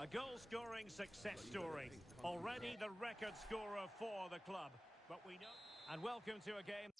A goal-scoring success story. Already the record scorer for the club. But we know... And welcome to a game...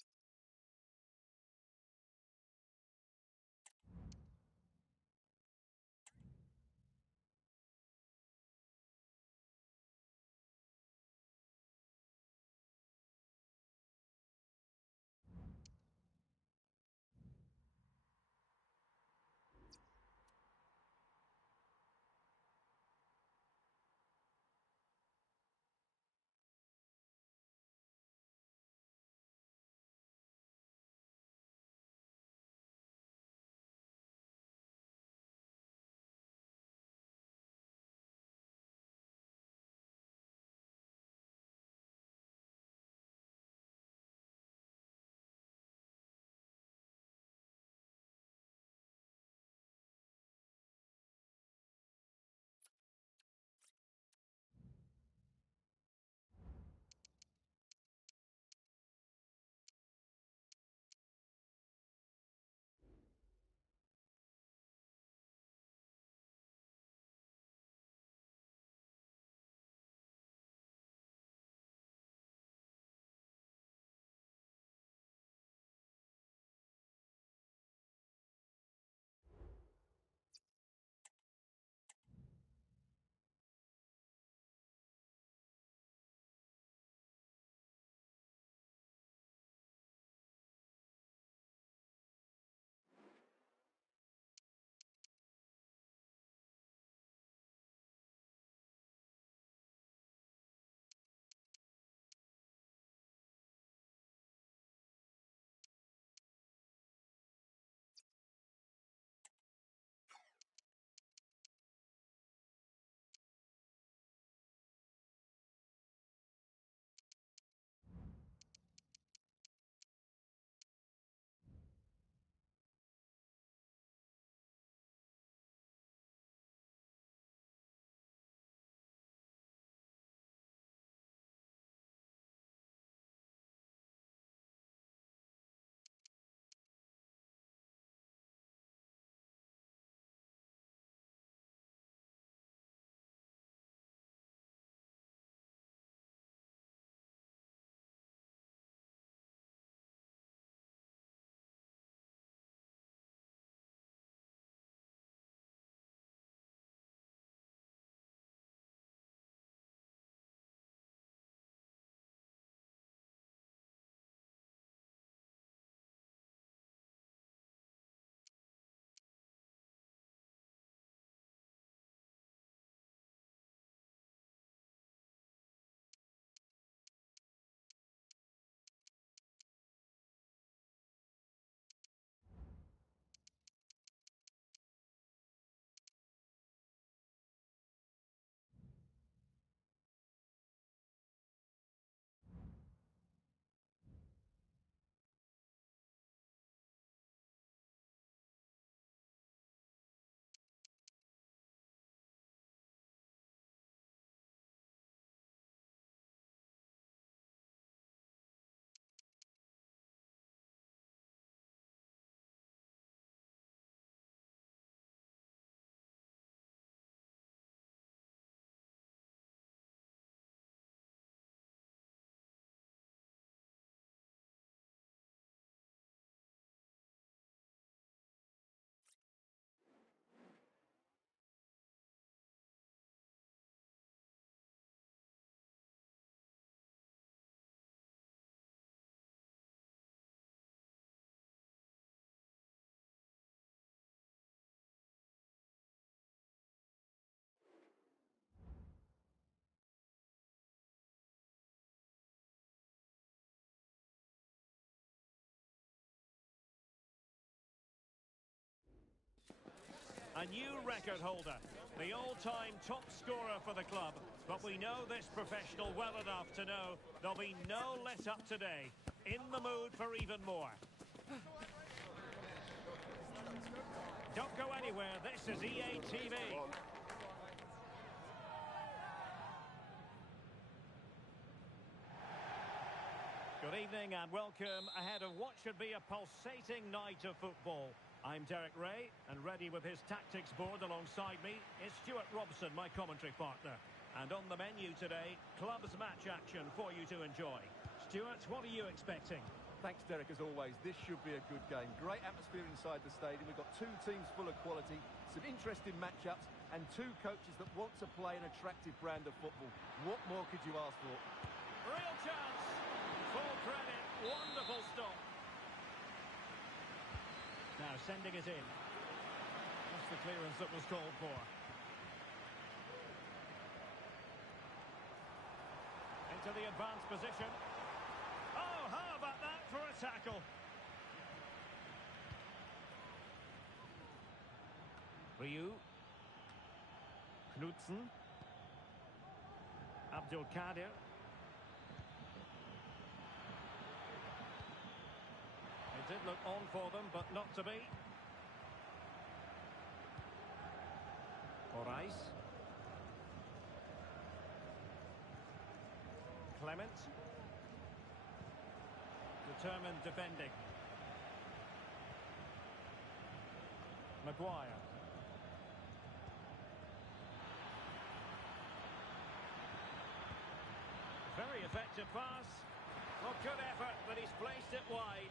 A new record holder, the all-time top scorer for the club. But we know this professional well enough to know there'll be no let-up today. In the mood for even more. Don't go anywhere, this is EA TV. Good evening and welcome ahead of what should be a pulsating night of football. I'm Derek Ray, and ready with his tactics board alongside me is Stuart Robson, my commentary partner. And on the menu today, clubs match action for you to enjoy. Stuart, what are you expecting? Thanks, Derek, as always. This should be a good game. Great atmosphere inside the stadium. We've got two teams full of quality, some interesting matchups, and two coaches that want to play an attractive brand of football. What more could you ask for? Real chance. Full credit. Wonderful stop. Now sending it in. That's the clearance that was called for. Into the advanced position. Oh, how about that for a tackle? Ryu. Knudsen. Abdul Kadir. It did look on for them, but not to be. Orais. Clement. Determined defending. Maguire. Very effective pass. Well, good effort, but he's placed it wide.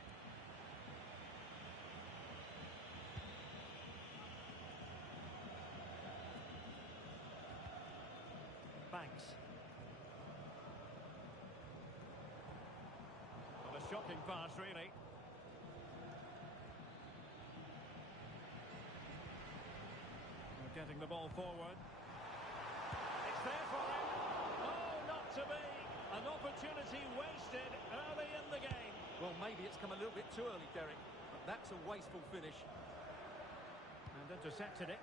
Banks. Well, a shocking pass, really. We're getting the ball forward. It's there for him. Oh, not to be. An opportunity wasted early in the game. Well, maybe it's come a little bit too early, Derek, but that's a wasteful finish. And intercepted it.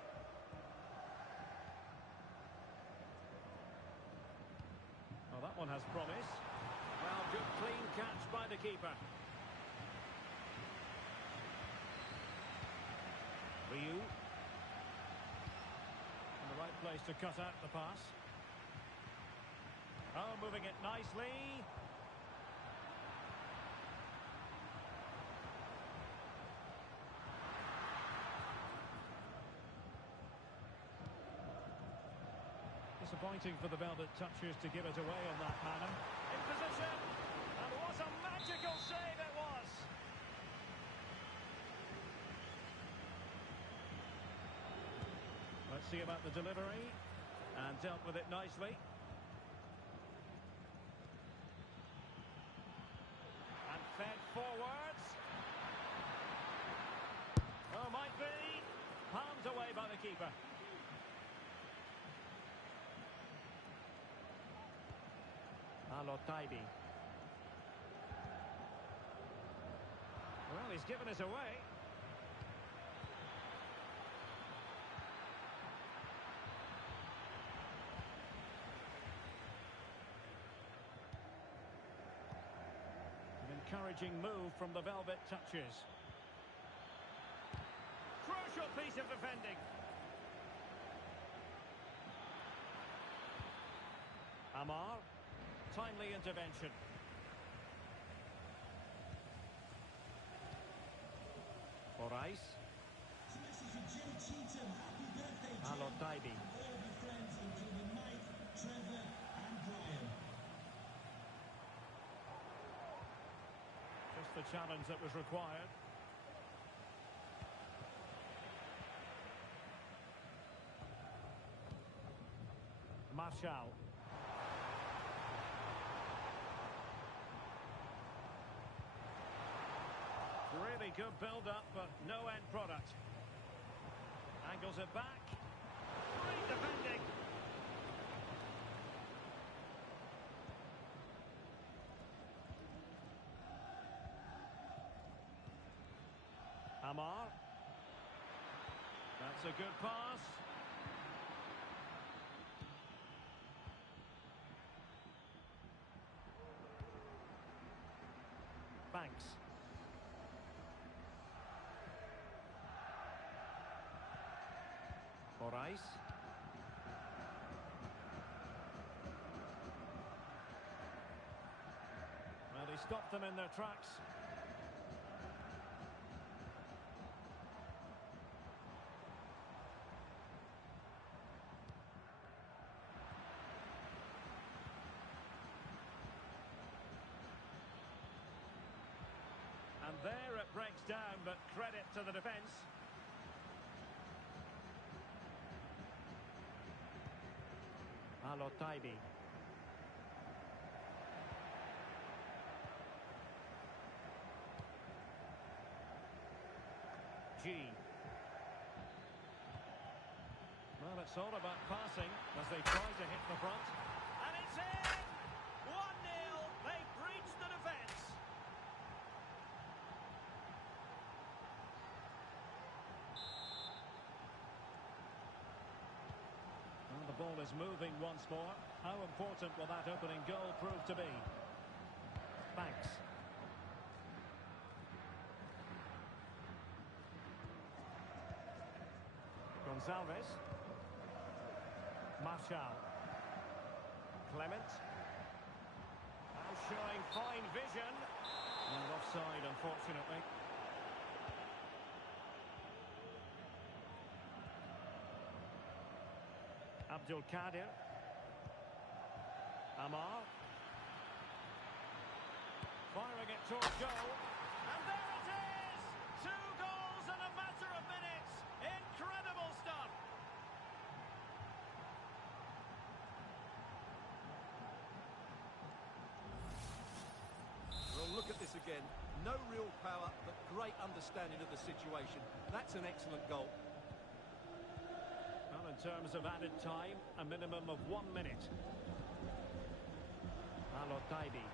Oh, that one has promise. Well, good clean catch by the keeper. Ryu. In the right place to cut out the pass. Oh, moving it nicely. Disappointing for the Velvet Touchers to give it away in that manner. In position. And what a magical save it was. Let's see about the delivery. And dealt with it nicely. And fed forwards. Oh, might be. Palmed away by the keeper. Taibi. Well, he's given it away. An encouraging move from the Velvet Touchers. Crucial piece of defending. Amar. Timely intervention. Orais. Taibi. Just the challenge that was required. Marshall. Really good build-up, but no end product. Angles it back. Great defending. Amar. That's a good pass. Banks. Orais. Well, he stopped them in their tracks. There it breaks down, but credit to the defence. Alotaibi. G. Well, it's all about passing as they try to hit the front. And it's in! 1-0. They breached the defence. Well, the ball is moving once more. How important will that opening goal prove to be? Banks. Gonzalez. Marshall. Clement. Now showing fine vision. And offside, unfortunately. Abdul Kadir. Amar. Firing it towards goal. And there it is! 2 goals in a matter of minutes. Incredible stuff. Well, look at this again. No real power, but great understanding of the situation. That's an excellent goal. Well, in terms of added time, a minimum of 1 minute. Alotaibi.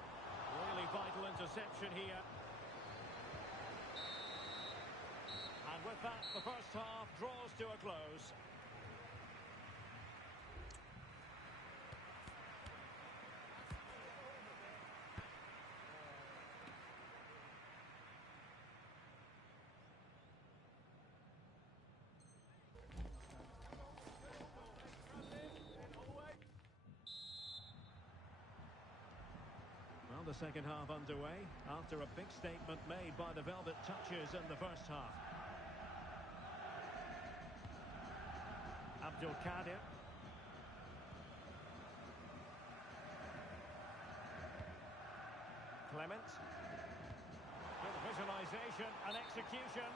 Really vital interception here. And with that, the first half draws to a close. Well, the second half underway after a big statement made by the Velvet Touchers in the first half. Abdul Kadir. Clement. Good visualisation and execution.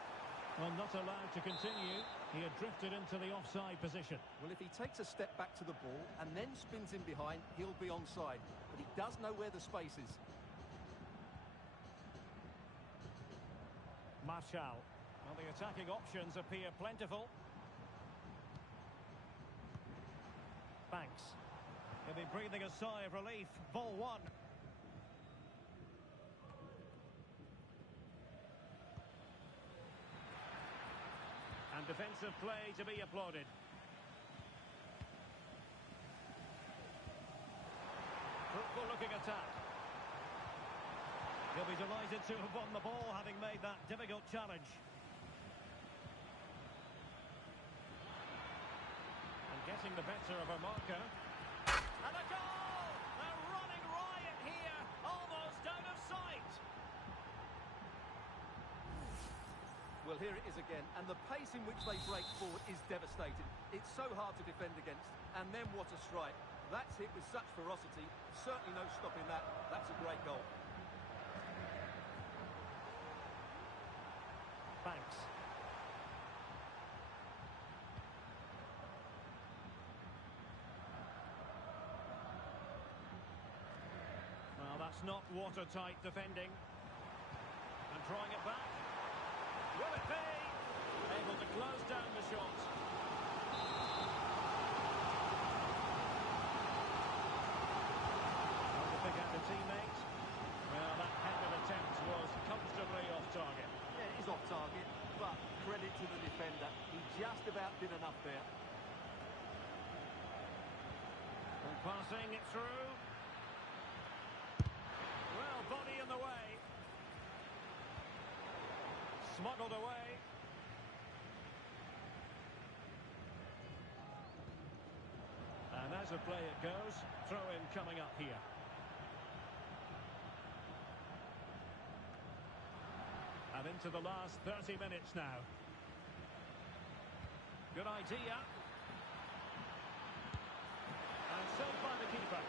Well, not allowed to continue. He had drifted into the offside position. Well, if he takes a step back to the ball and then spins in behind, he'll be onside. But he does know where the space is. Marshall. Well, the attacking options appear plentiful. Banks. He'll be breathing a sigh of relief. Ball one. And defensive play to be applauded. Fruitful looking attack. He'll be delighted to have won the ball, having made that difficult challenge. And getting the better of a marker. And a goal! They're running riot here, almost out of sight. Well, here it is again, and the pace in which they break forward is devastating. It's so hard to defend against, and then what a strike. That's hit with such ferocity, certainly no stopping that. That's a great goal. Banks. Well, that's not watertight defending. And drawing it back. Will it be? Able to close down the shot. Trying to pick out the teammate. Well, that headed attempt was comfortably off target. Yeah, it is off target, but credit to the defender. He just about did enough there. And passing it through. Well, body in the way. Smuggled away. And as a play it goes, throw-in coming up here. And into the last 30 minutes now. Good idea. And saved by the keeper.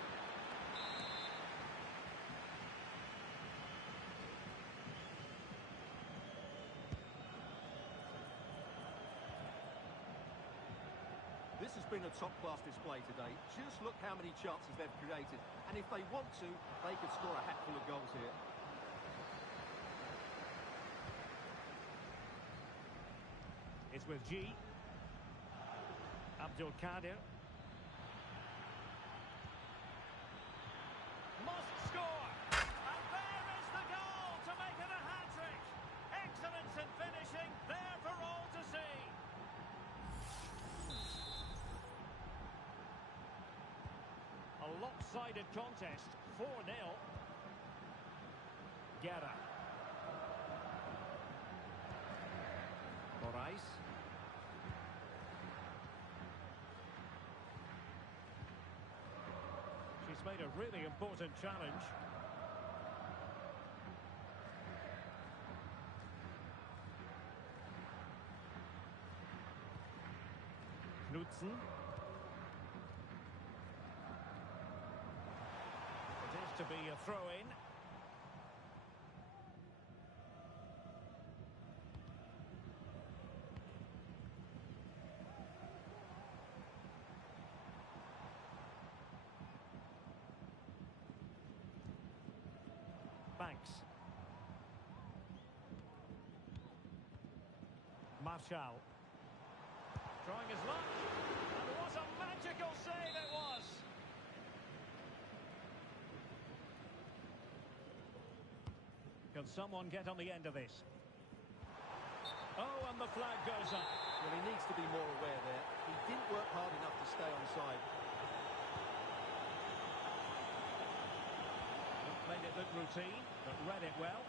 This has been a top-class display today. Just look how many chances they've created. And if they want to, they could score a hatful of goals here. It's with G. Abdul Kadir. Must score! And there is the goal to make it a hat-trick! Excellence in finishing, there for all to see! A lopsided contest, 4-0. Guerra. Moraes. She's made a really important challenge. Knudsen. It is to be a throw-in. Banks. Marshall. Trying his luck. And what a magical save it was! Can someone get on the end of this? Oh, and the flag goes up. Well, he needs to be more aware there. He didn't work hard enough to stay onside. Made it look routine, but read it well.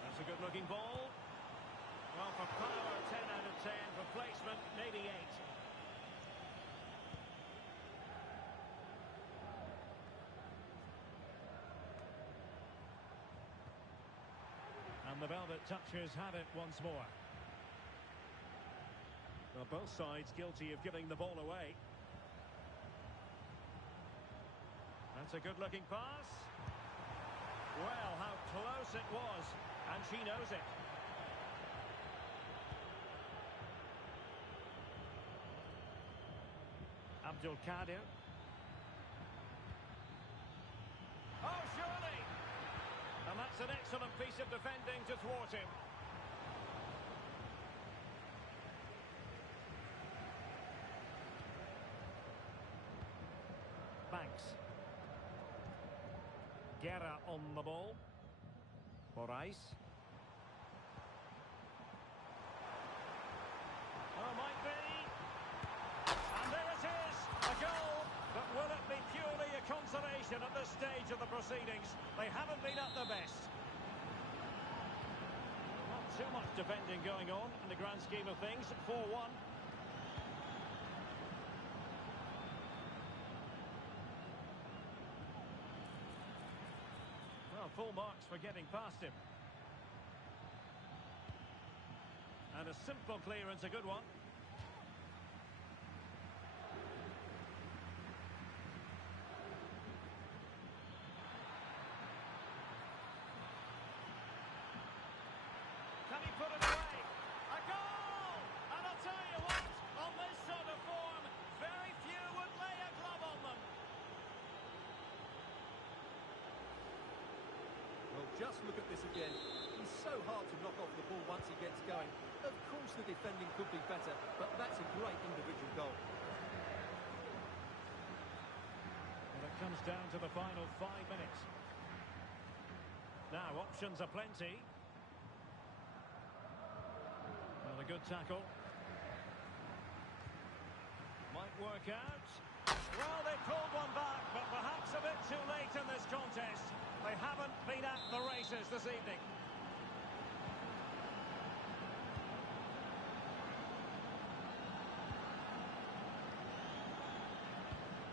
That's a good-looking ball. Well, for power, 10 out of 10. For placement, maybe 8. And the Velvet Touchers have it once more. Well, both sides guilty of giving the ball away. That's a good-looking pass. Well, how close it was. And she knows it. Abdul Kadir. Oh, surely! And that's an excellent piece of defending to thwart him. Banks. Guerra on the ball. Moraes. Oh, might be. And there it is, a goal. But will it be purely a consolation at this stage of the proceedings? They haven't been at their best. Not too much defending going on in the grand scheme of things. 4-1. Full marks for getting past him. And a simple clearance, a good one. Can he put it away? A goal! And I'll tell you what, on this sort of form, very few would lay a glove on them. Well, just look at this again. He's so hard to knock off the ball once he gets going. Of course the defending could be better, but that's a great individual goal. Well, it comes down to the final 5 minutes. Now, options are plenty. Well, a good tackle. Might work out. Well, they pulled one back, but perhaps a bit too late in this contest. They haven't been at the races this evening.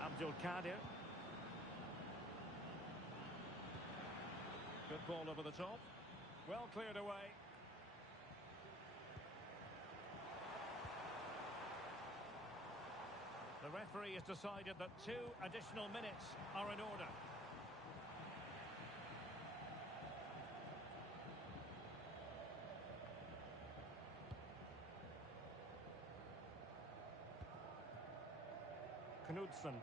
Abdul Kadir. Good ball over the top. Well cleared away. The referee has decided that 2 additional minutes are in order. Knudsen.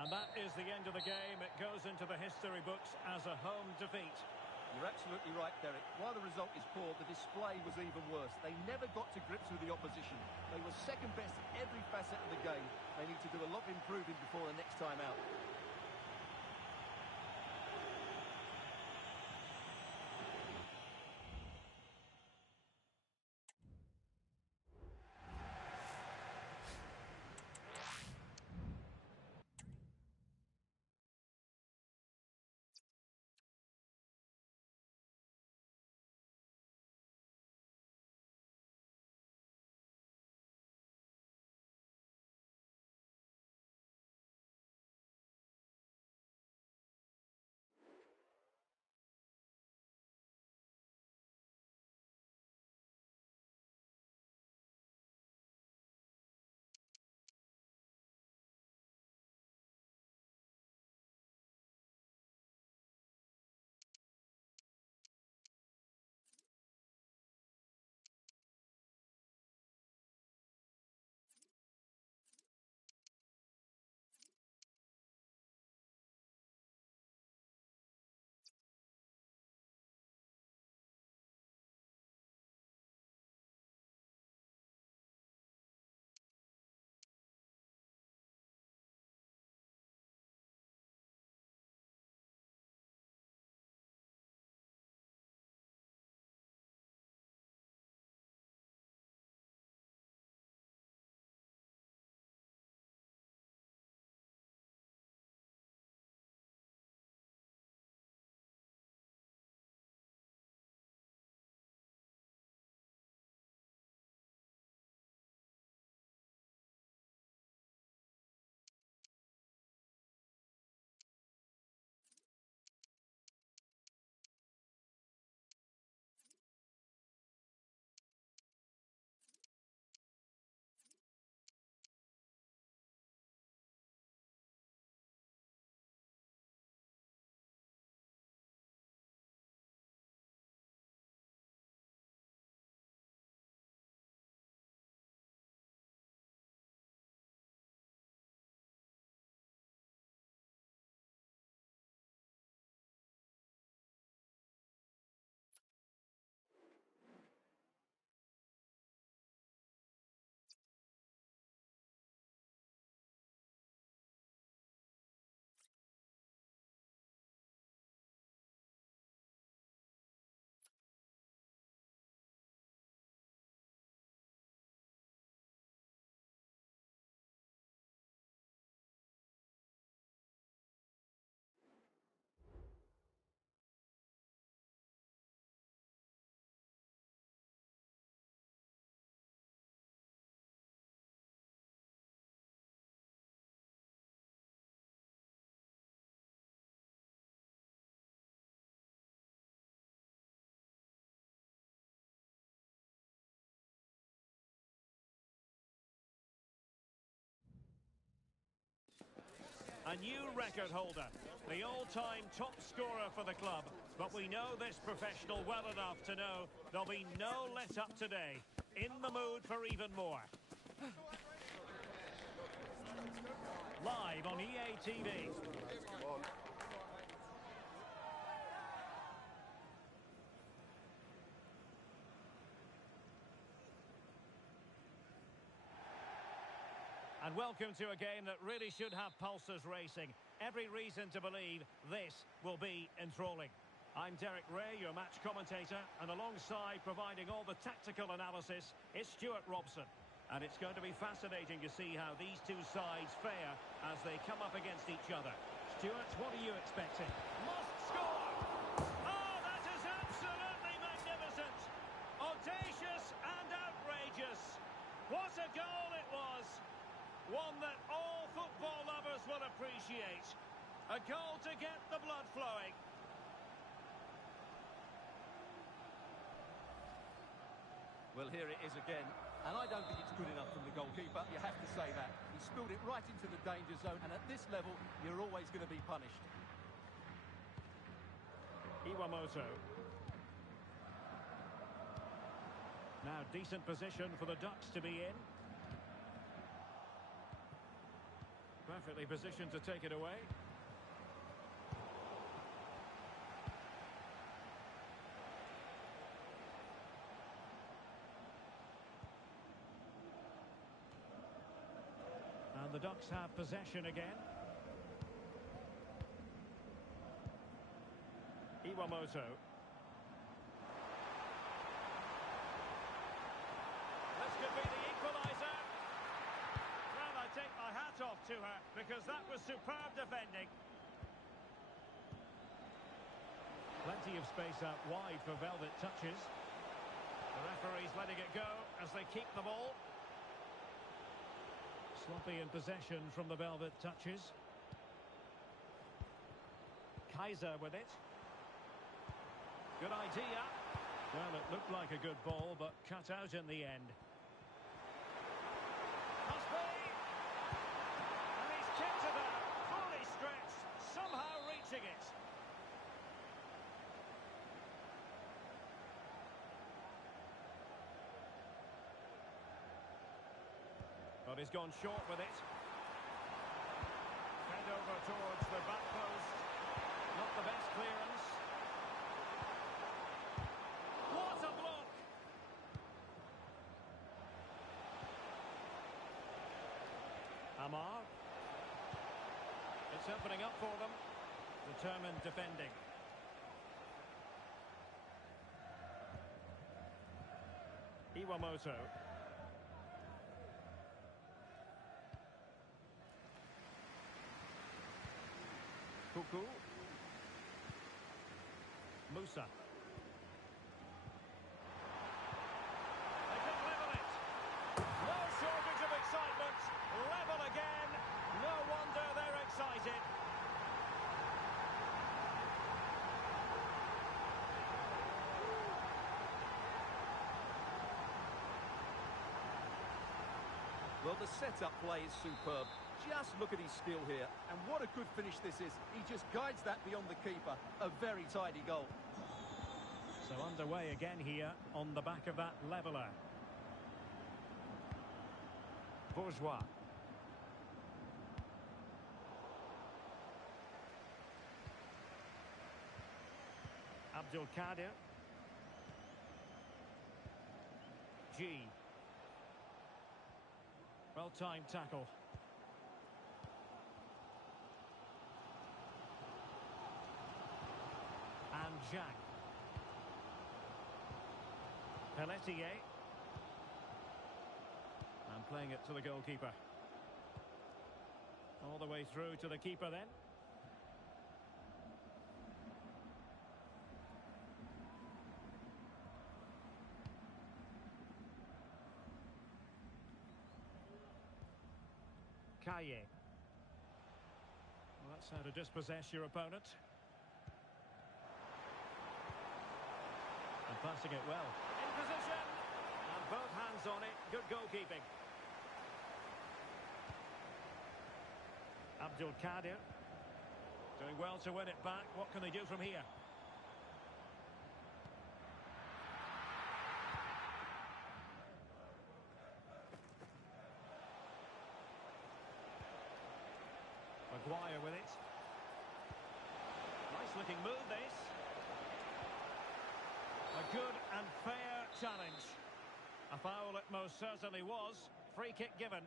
And that is the end of the game. It goes into the history books as a home defeat. You're absolutely right, Derek. While the result is poor, the display was even worse. They never got to grips with the opposition. They were second best in every facet of the game. They need to do a lot of improving before the next time out. A new record holder, the all-time top scorer for the club. But we know this professional well enough to know there'll be no let-up today. In the mood for even more. Live on EA TV. And welcome to a game that really should have pulses racing. Every reason to believe this will be enthralling. I'm Derek Ray, your match commentator, and alongside providing all the tactical analysis is Stuart Robson. And it's going to be fascinating to see how these two sides fare as they come up against each other. Stuart, what are you expecting? Must score! Oh, that is absolutely magnificent! Audacious and outrageous. What a goal it was! One that all football lovers will appreciate. A goal to get the blood flowing. Well, here it is again. And I don't think it's good enough from the goalkeeper. You have to say that. He spilled it right into the danger zone. And at this level, you're always going to be punished. Iwamoto. Now, decent position for the Ducks to be in. Perfectly positioned to take it away. And the Ducks have possession again. Iwamoto. This could be the equaliser. Well, I take my hat off to her because that was superb defending. Plenty of space out wide for Velvet touches. The referee's letting it go as they keep the ball. Sloppy in possession from the Velvet touches. Kaiser with it. Good idea. Well, it looked like a good ball, but cut out in the end. Must be! And he's kicked it out, fully stretched, somehow reaching it. But he's gone short with it. Fed over towards the back post. Not the best clearance. What a block! Amar. It's opening up for them. Determined defending. Iwamoto. Kuku. Musa. They can level it. No shortage of excitement. Level again. No wonder they're excited. Well, the setup play is superb. Just look at his skill here. And what a good finish this is. He just guides that beyond the keeper. A very tidy goal. So underway again here on the back of that leveller. Bourgeois. Abdul Kadir. G. Well-timed tackle. And Jack. Pelletier. And playing it to the goalkeeper. All the way through to the keeper then. Kaye. Well, that's how to dispossess your opponent. And passing it well. In position. And both hands on it. Good goalkeeping. Abdul Kadir. Doing well to win it back. What can they do from here? Maguire with it. Nice looking move this. A good and fair challenge. A foul it most certainly was. Free kick given.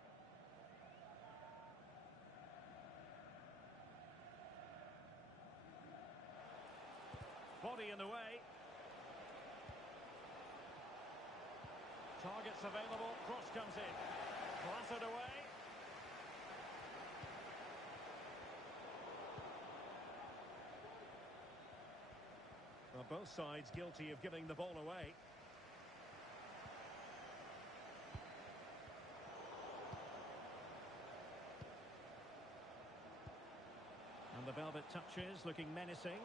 Body in the way. Targets available. Cross comes in. Clattered away. Well, both sides guilty of giving the ball away. And the Velvet touches looking menacing.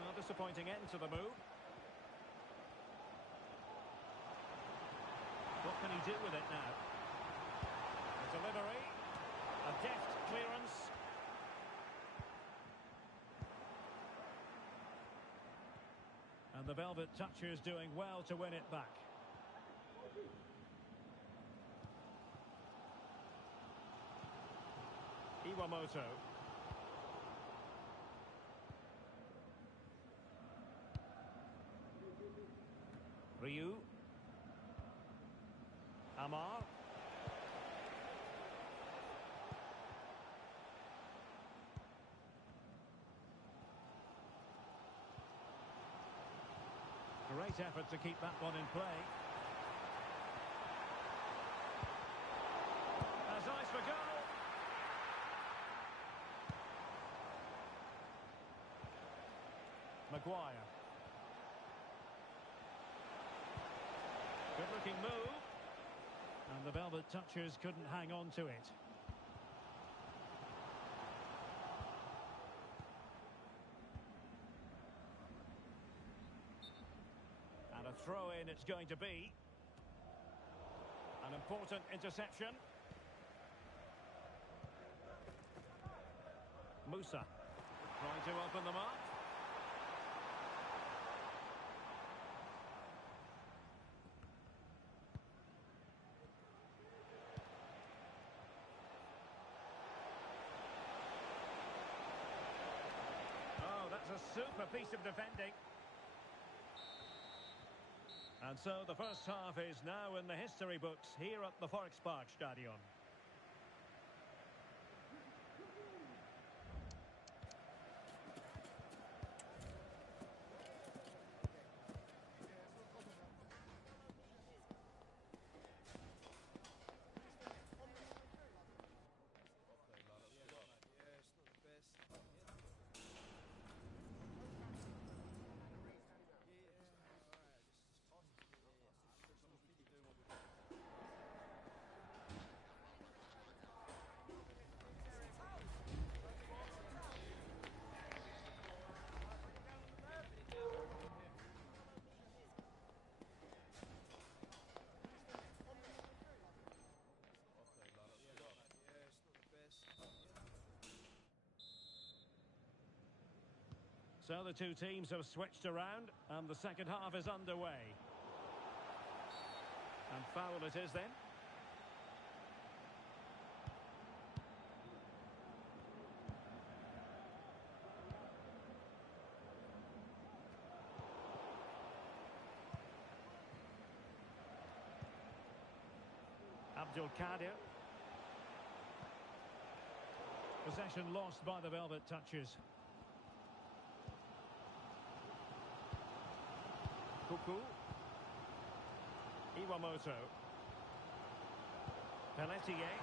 Well, disappointing end to the move. What can he do with it now? A delivery. A deft clearance. And the Velvet touchers doing well to win it back. Iwamoto. Ryu. Amar. Great effort to keep that one in play. Has eyes for goal. Maguire. Good-looking move. And the Velvet Touchers couldn't hang on to it. And a throw-in it's going to be. An important interception. Musa trying to open them up. Oh, that's a super piece of defending. And so the first half is now in the history books here at the Volksparkstadion. So the two teams have switched around and the second half is underway. And foul it is then. Abdul Kadir. Possession lost by the Velvet Touchers. Kuku. Iwamoto. Pelletier.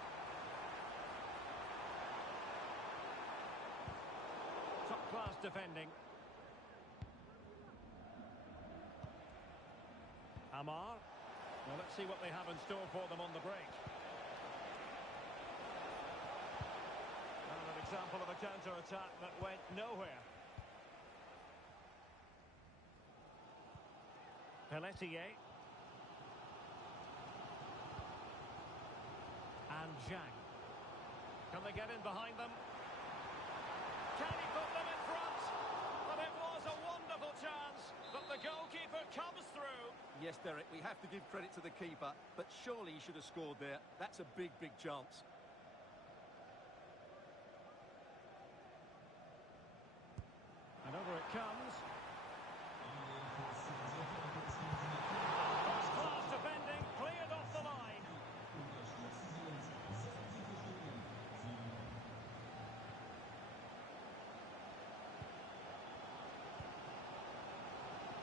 Top-class defending. Amar. Well, let's see what they have in store for them on the break. And an example of a counter-attack that went nowhere. Pelletier. And Zhang. Can they get in behind them? Can he put them in front? But it was a wonderful chance, but the goalkeeper comes through. Yes, Derek, we have to give credit to the keeper, but surely he should have scored there. That's a big, big chance. And over it comes. Defending, cleared off the line.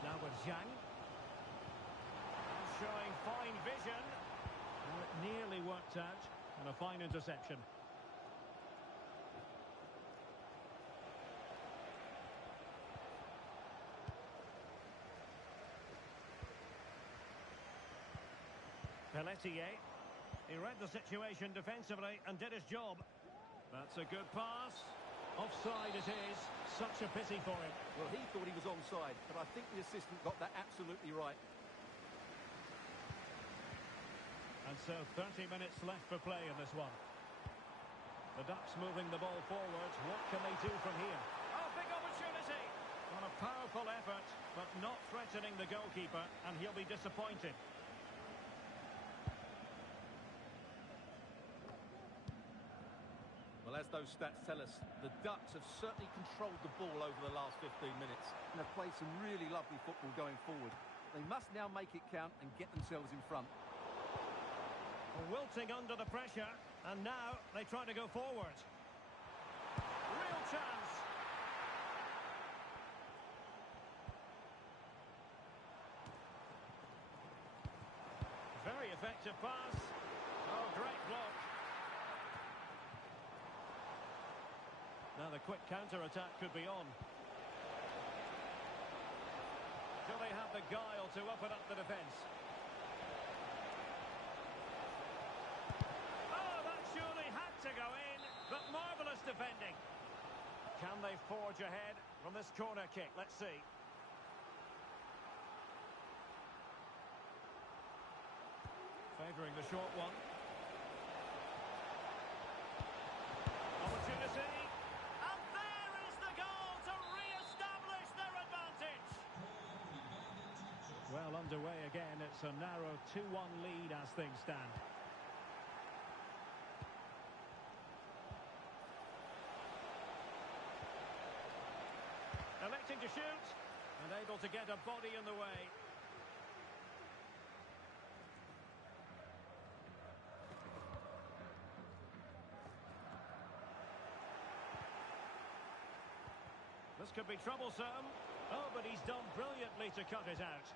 Now with Zhang. Showing fine vision. Well, it nearly worked out. And a fine interception. Pelletier. He read the situation defensively and did his job. That's a good pass. Offside it is. Such a pity for him. Well, he thought he was onside, but I think the assistant got that absolutely right. And so 30 minutes left for play in this one. The Ducks moving the ball forward. What can they do from here? Oh, big opportunity. On a powerful effort, but not threatening the goalkeeper, and he'll be disappointed. as those stats tell us, the Ducks have certainly controlled the ball over the last 15 minutes and have played some really lovely football going forward. They must now make it count and get themselves in front. Wilting under the pressure, and now they try to go forward. Real chance. Very effective pass. Oh, great block. Now the quick counter-attack could be on. Do they have the guile to open up the defence? Oh, that surely had to go in, but marvellous defending. Can they forge ahead from this corner kick? Let's see. Favouring the short one. Opportunity. And there is the goal to re-establish their advantage. Well, underway again. It's a narrow 2-1 lead as things stand. Electing to shoot and able to get a body in the way. This could be troublesome. Oh, but he's done brilliantly to cut it out.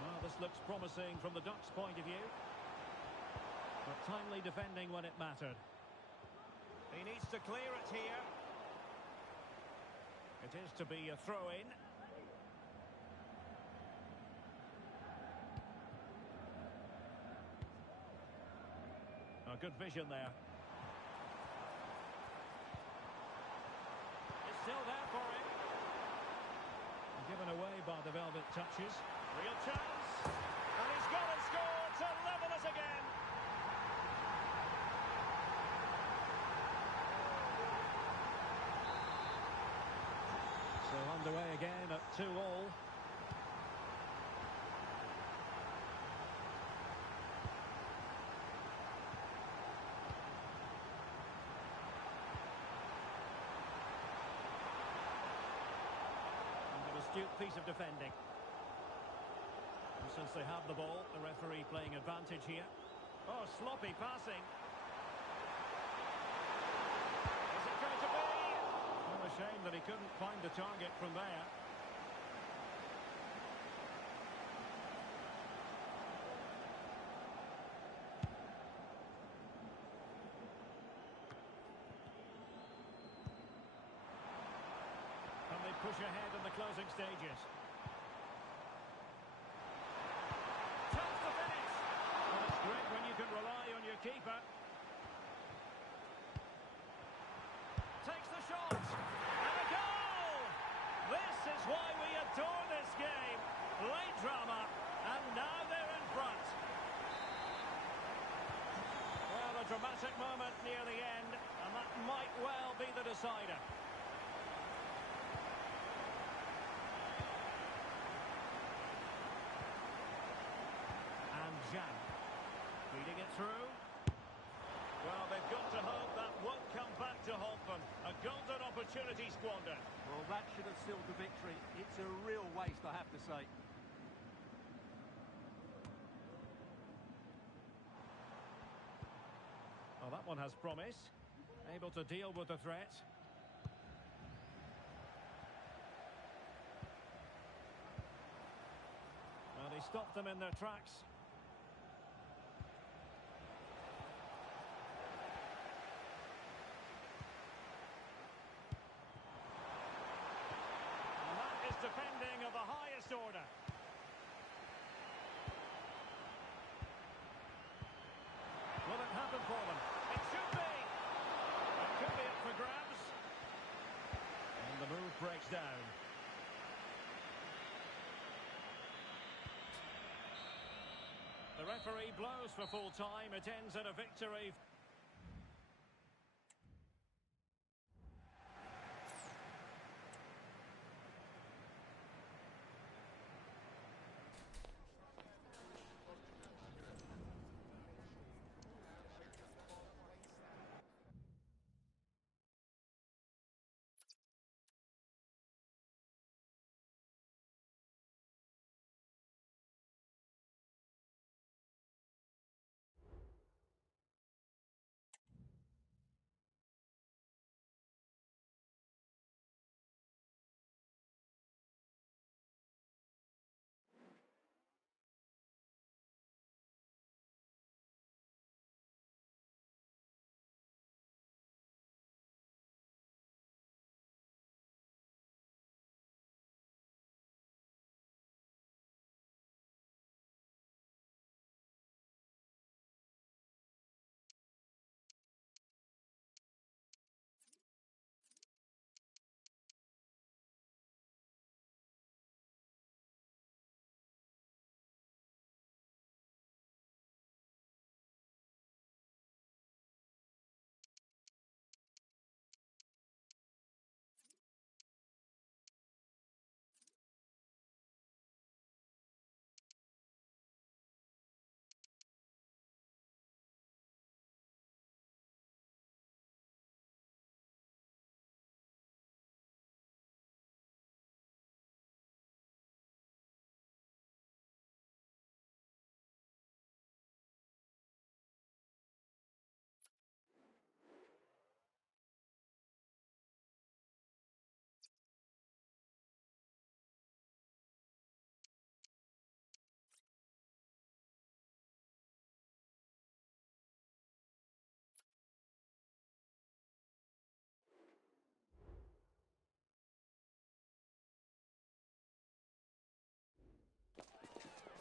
Well, this looks promising from the Ducks' point of view. But timely defending when it mattered. He needs to clear it here. It is to be a throw-in. Oh, good vision there. It's still there for him. Given away by the velvet touches. Real chance. And he's gone and scored to level us again. So underway again at 2-2. Astute piece of defending. And since they have the ball, the referee playing advantage here. Oh, sloppy passing. Is it going to be? Well, a shame that he couldn't find the target from there. Push ahead in the closing stages. Chance to finish. Well, it's great when you can rely on your keeper. Takes the shot. And a goal! This is why we adore this game. Late drama. And now they're in front. Well, a dramatic moment near the end. And that might well be the decider. Feeding it through. Well, they've got to hope that won't come back to haunt them. A golden opportunity squandered. Well, that should have sealed the victory. It's a real waste, I have to say. Well, that one has promise. Able to deal with the threat. Well, he stopped them in their tracks. Defending of the highest order. Will it happen for them? It should be. It could be up for grabs. And the move breaks down. The referee blows for full time. It ends in a victory.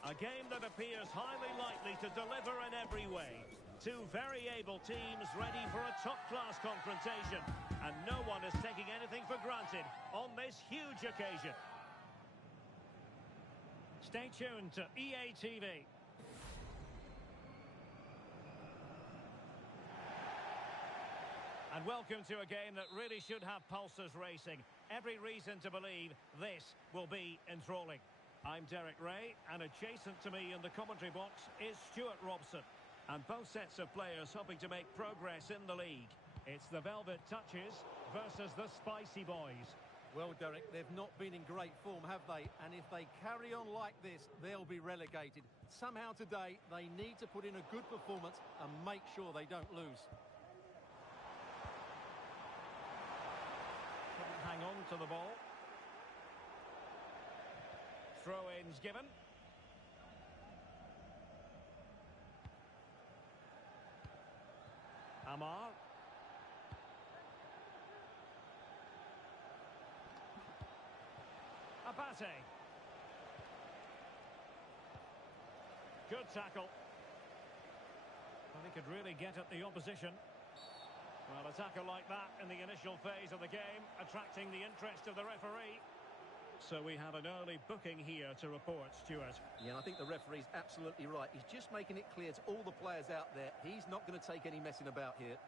A game that appears highly likely to deliver in every way. Two very able teams ready for a top-class confrontation. And no one is taking anything for granted on this huge occasion. Stay tuned to EA TV. And welcome to a game that really should have pulses racing. Every reason to believe this will be enthralling. I'm Derek Ray, and adjacent to me in the commentary box is Stuart Robson. And both sets of players hoping to make progress in the league. It's the Velvet Touches versus the Spicy Boys. Well, Derek, they've not been in great form, have they? And if they carry on like this, they'll be relegated. Somehow today, they need to put in a good performance and make sure they don't lose. Couldn't hang on to the ball. Throw-ins given. Amar. Abate. Good tackle. Well, he could really get at the opposition. Well, a tackle like that in the initial phase of the game, attracting the interest of the referee. So we have an early booking here to report, Stuart. Yeah, I think the referee's absolutely right. He's just making it clear to all the players out there, he's not going to take any messing about here.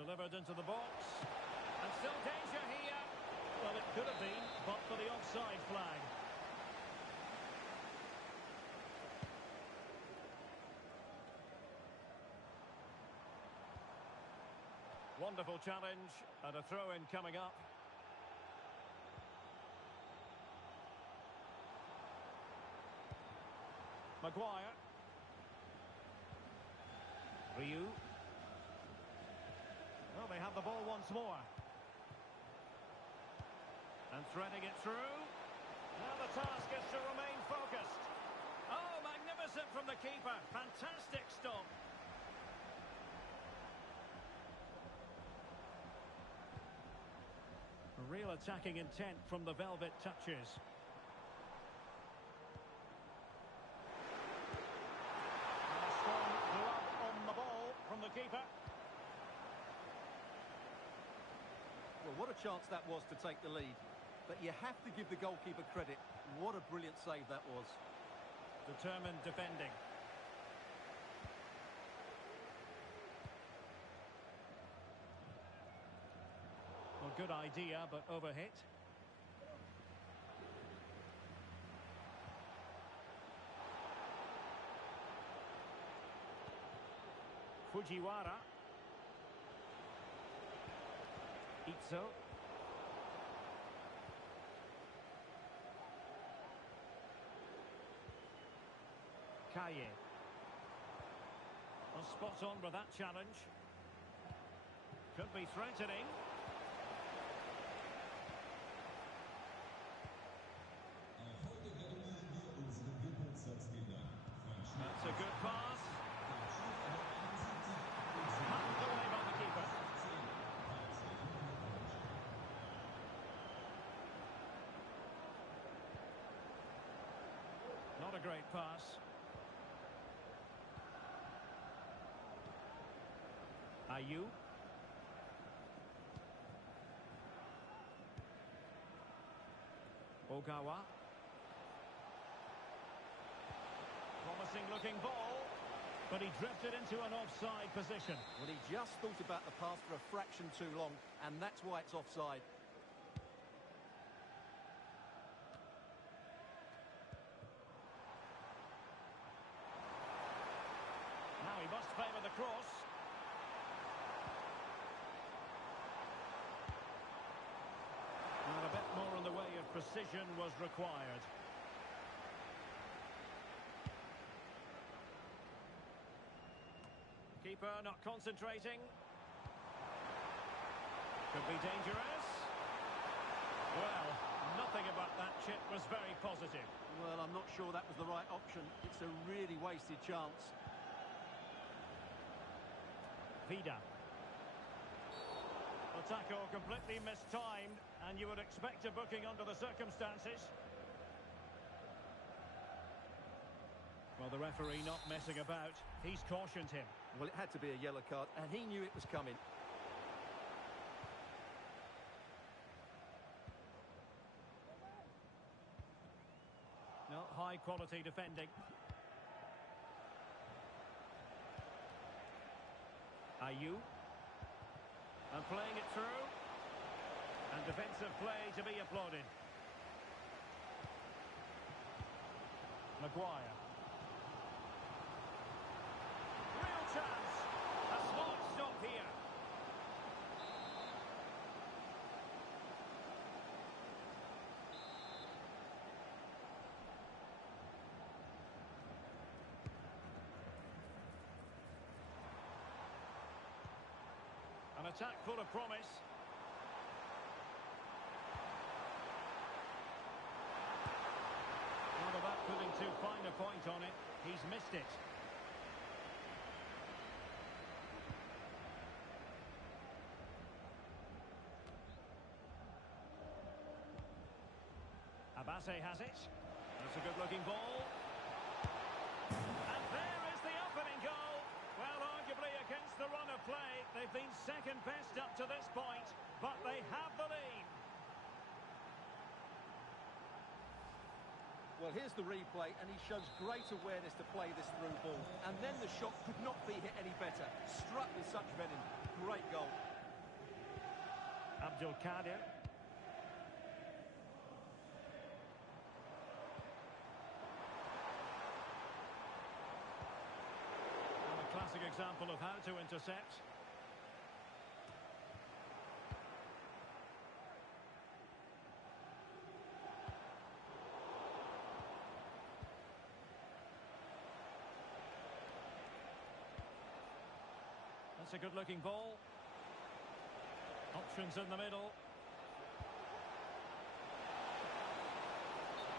Delivered into the box. And still danger here. Well, it could have been, but for the offside flag. Wonderful challenge, and a throw-in coming up. Maguire. Ryu. Well, they have the ball once more. And threading it through. Now the task is to remain focused. Oh, magnificent from the keeper. Fantastic stop. A real attacking intent from the Velvet Touches. And a strong glove on the ball from the keeper. Well, what a chance that was to take the lead. But you have to give the goalkeeper credit. What a brilliant save that was. Determined defending. Well, good idea, but overhit. Fujiwara. Itzo. Kaye. Well, spot on with that challenge. Could be threatening. That's a good pass. Handled away by the keeper. Not a great pass. Ayew. Ogawa. Promising looking ball, but he drifted into an offside position. Well, he just thought about the pass for a fraction too long, and that's why it's offside. Now he must favour the cross. And a bit more in the way of precision was required. Keeper not concentrating. Could be dangerous. Well, nothing about that chip was very positive. Well, I'm not sure that was the right option. It's a really wasted chance. Vida. The tackle completely mistimed, and you would expect a booking under the circumstances. Well, the referee not messing about. He's cautioned him. Well, it had to be a yellow card, and he knew it was coming. No, high-quality defending. Ayew. And playing it through. And defensive play to be applauded. Maguire. Real chance. A smart stop here. An attack full of promise. Well, without putting too fine a point on it, he's missed it. Abate has it. That's a good-looking ball. And there is the opening goal. Well, arguably against the run of play, they've been second best up to this point, but they have the lead. Well, here's the replay, and he shows great awareness to play this through ball. And then the shot could not be hit any better. Struck with such venom. Great goal. Abdul Kadir. A classic example of how to intercept. That's a good-looking ball. Options in the middle.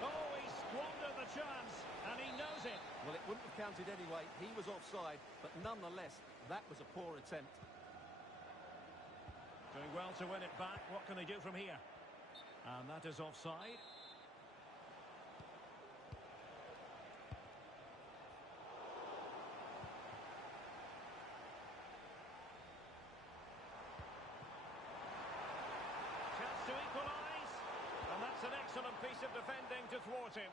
Oh, he squandered the chance, and he knows it. Well, it wouldn't have counted anyway. He was offside, but nonetheless, that was a poor attempt. Doing well to win it back. What can they do from here? And that is offside. Chance to equalise. And that's an excellent piece of defending to thwart him.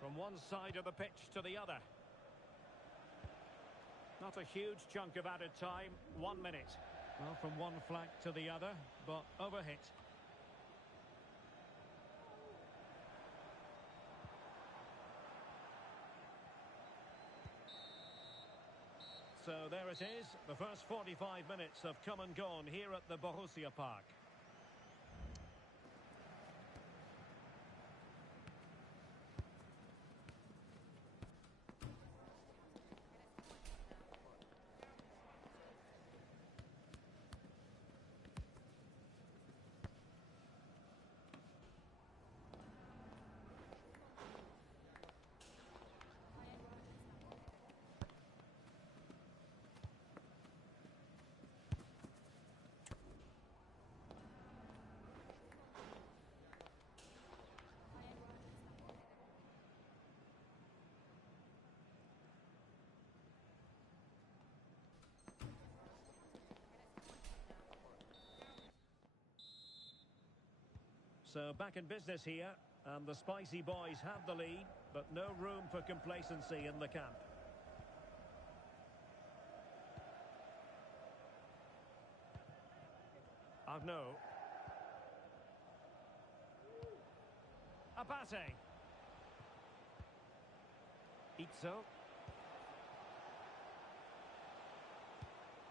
From one side of the pitch to the other. Not a huge chunk of added time, 1 minute. Well, from one flank to the other, but overhit. So there it is, the first 45 minutes have come and gone here at the Borussia Park. So back in business here, and the Spicy Boys have the lead, but no room for complacency in the camp. Arnaud. Abate. Itzo.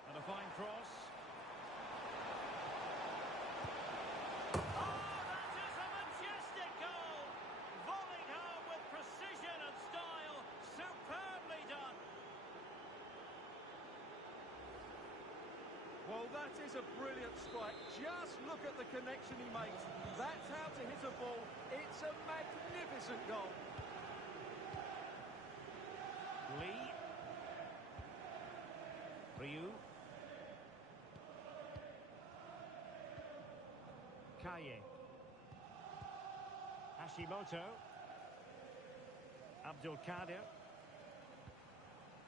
And a fine cross. Well, that is a brilliant strike. Just look at the connection he makes. That's how to hit a ball. It's a magnificent goal. Lee. Ryu. Kaye. Hashimoto. Abdul Kadir.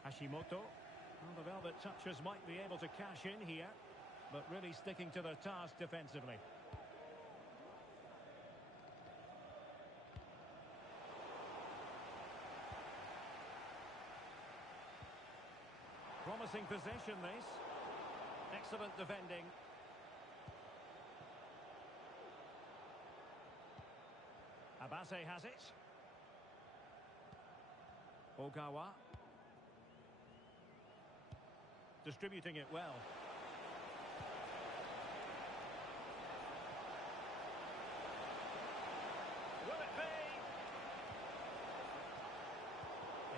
Hashimoto. Well, the Velvet Touchers might be able to cash in here, but really sticking to their task defensively. Promising possession, this. Excellent defending. Abase has it. Ogawa. Distributing it well. Will it be?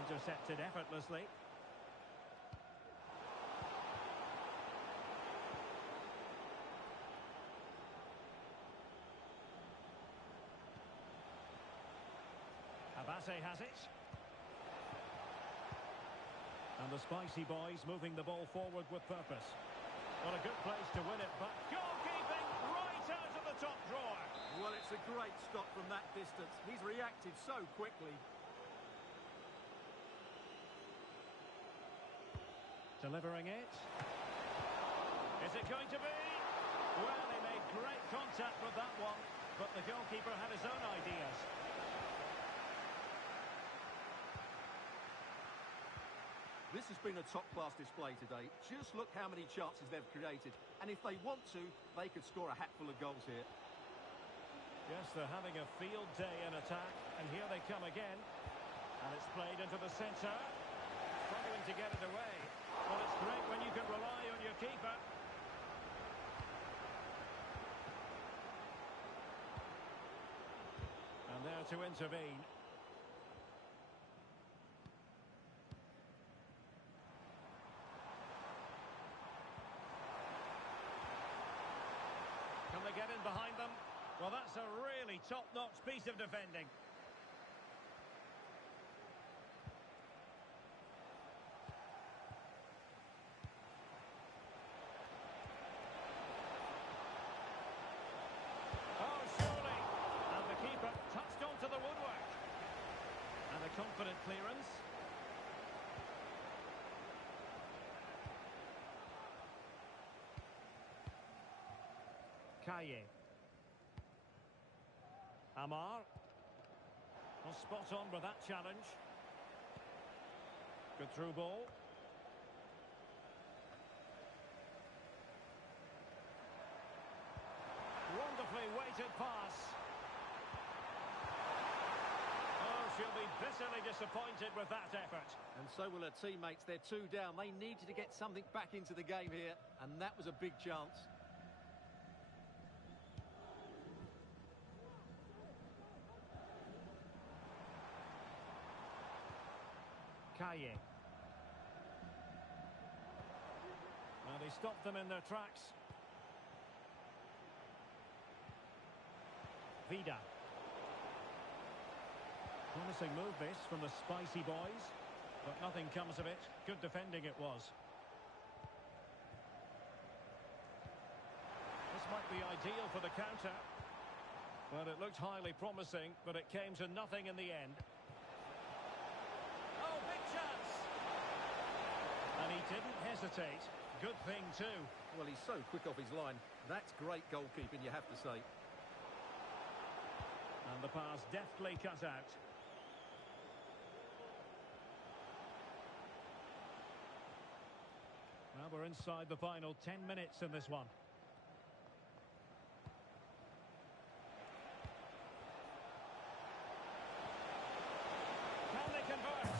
Intercepted effortlessly. Abase has it. And the Spicy Boys moving the ball forward with purpose. What a good place to win it, but goalkeeping right out of the top drawer. Well, it's a great stop from that distance. He's reacted so quickly. Delivering it. Is it going to be? Well, he made great contact with that one, but the goalkeeper had his own ideas. This has been a top-class display today. Just look how many chances they've created. And if they want to, they could score a hatful of goals here. Yes, they're having a field day in attack, and here they come again. And it's played into the centre. Struggling to get it away. Well, it's great when you can rely on your keeper. And there to intervene. Can they get in behind them? Well, that's a really top-notch piece of defending. Oh, surely. And the keeper touched onto the woodwork. And a confident clearance. Kaye. Amar. Well, spot on with that challenge. Good through ball. Wonderfully weighted pass. Oh, she'll be bitterly disappointed with that effort. And so will her teammates. They're 2 down. They needed to get something back into the game here, and that was a big chance. Kaye. Well, they stopped them in their tracks. Vida. Promising move this from the Spicy Boys, but nothing comes of it. Good defending it was. This might be ideal for the counter. Well, it looked highly promising, but it came to nothing in the end. Oh, big chance! And he didn't hesitate. Good thing, too. Well, he's so quick off his line. That's great goalkeeping, you have to say. And the pass deftly cut out. Well, we're inside the final 10 minutes in this one. Can they convert?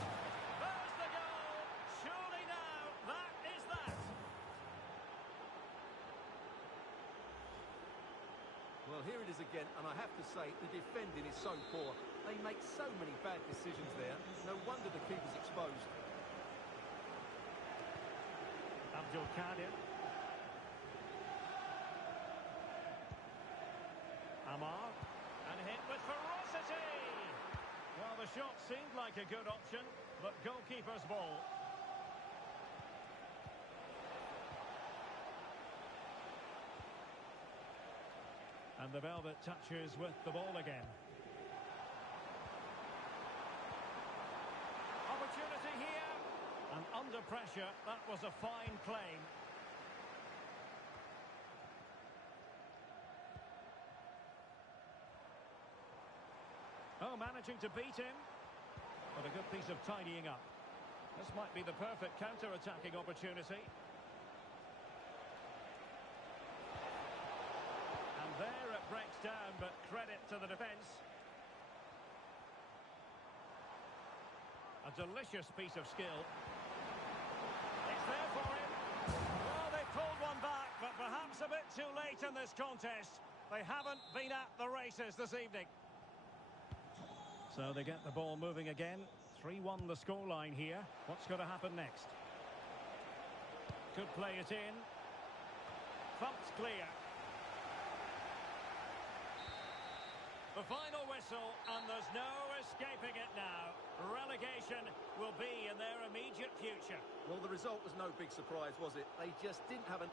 There's the goal! Surely now, that is that! Well, here it is again, and I have to say, the defending is so poor. They make so many bad decisions there. No wonder the keeper's exposed. Abdul Kadir. Amar. And hit with ferocity! Well, the shot seemed like a good option, but goalkeeper's ball. And the Velvet touches with the ball again. Opportunity here. And under pressure, that was a fine claim. Oh, managing to beat him. But a good piece of tidying up. This might be the perfect counter-attacking opportunity. And there it breaks down, but credit to the defence. A delicious piece of skill. It's there for him. Well, they pulled one back, but perhaps a bit too late in this contest. They haven't been at the races this evening. So they get the ball moving again. 3-1 the scoreline here. What's going to happen next? Could play it in. Thumped clear. The final whistle, and there's no escaping it now. Relegation will be in their immediate future. Well, the result was no big surprise, was it? They just didn't have an...